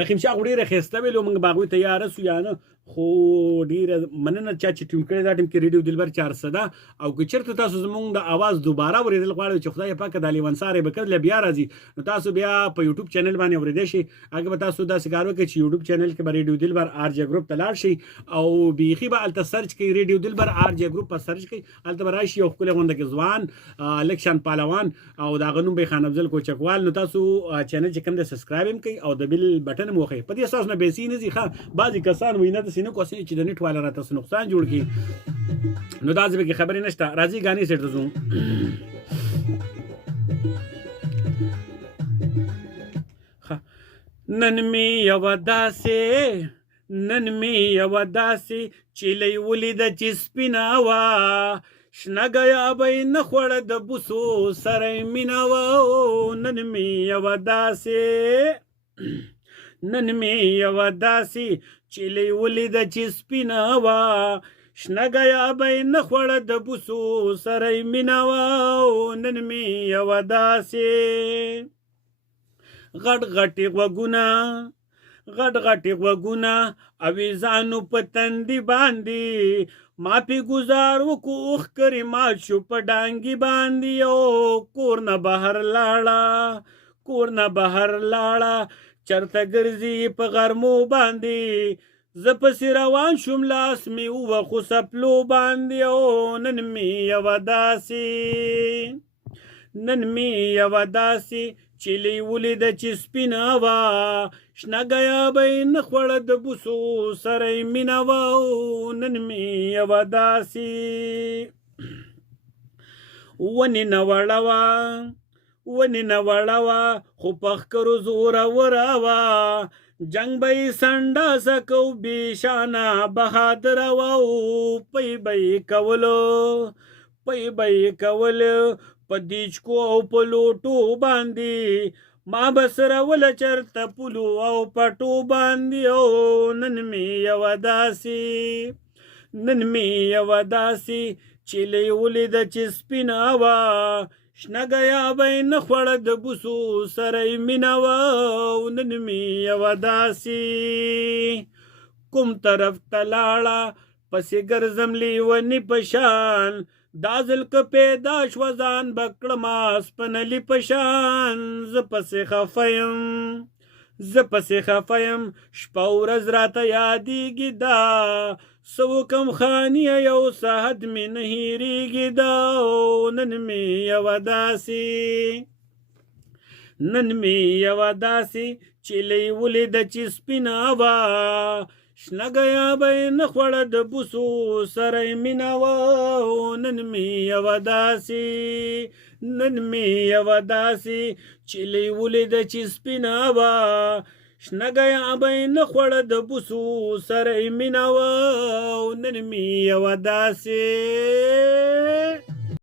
رحیم شاه ډیره ښایسته ویلو موږ به هغوی تیاره سو یا نه خو ډیره مننه چا چې ټیم کړی دا ټیم کې ریډیو دلبر 400 ده او که چېرته تاسو زموږ د اواز دوباره اورېدل غواړئ چې خدای پاک د لیوان سارې به کله بیا راځي نو تاسو بیا په یوټیوب چینل باندې اورېدی شئ هغه به تاسو داسې کار وکړئ چې یوټیوب چینل کې به ریډیو دلبر آر جے ګروپ ته لاړ شئ او بیخي به هلته سرچ کوئ ریډیو دلبر آر جے ګروپ په سرچ کوئ هلته به راشي یو ښکلی غونډه کې ځوان لږ شان پهلوان او د هغه نوم به یې خان افضل کوچکوال نو تاسو چینل چې کوم دی سبسکرایب هم کوئ او د بیل بټن هم وښئ په دې اساس نه پیسې نه ځي ښه بعضې کسان وایي نه داسې نه کوسئ چې د نیټ والا راته نقصان جوړ کړي نو داسې پکې خبرې نشته راځي ګانې سیټ ته ځو نن مې یوه داسې چیلۍ ولیده چې سپینه وه شنه ګیابۍ نه خوړه د بوسو سره یې مینه وه نن مې یوه داسې چیلۍ ولیده چې سپینه وه شنه ګیابۍ نه خوړه د بوسو سره یې مینه وه نن مې یوه داسې غټ غټې غوږونه اویزانو په تندي باندې ما پې ګزار وکړو اوښ کرې مات شو په ډانګي باندې او کور نه بهر لاړه چرته ګرځي په غرمو باندې زه پسې روان شوم لاس مې ووخو سپلو باندې او نن مې یوه داسې چیلۍ ولیده چې سپینه وه شنه ګیابۍ نه خوړه د بوسو سره یې مینه وه نن مې یوه داسې ونې نه وړه وه خو په ښکرو زوروره وه جنګ به یې سنډاسه کو بېشانه بهادره وه او پی به یې کولو په دیچکو او په لوټو باندې ما به سروله چرته پولو او پټو باندې او نن مې یوه داسې چیلۍ ولیده چې سپینه وه شنه ګیابۍ نه خوړه د بوسو سره یې مینه وه او نن مې یوه داسې کوم طرف ته لاړه پسې ګرځم لیوني په شان دا ځل که پیدا شوه ځان به کړمه سپنلي په شان زه پسې خفه یم شپه ورځ راته یادېږي دا څه وکم خانیه یو ساعت مې نه هېرېږي دا او نن مې یوه داسې چیلۍ ولیده چې سپینه وه شنه ګیابۍ نه خوړه د بوسو سره یې مینه وه او نن مې یوه داسې چیلۍ ولیده چې سپینه وه شنه ګیابۍ نه خوړه د بوسو سره یې مینه وه او نن مې یوه داسې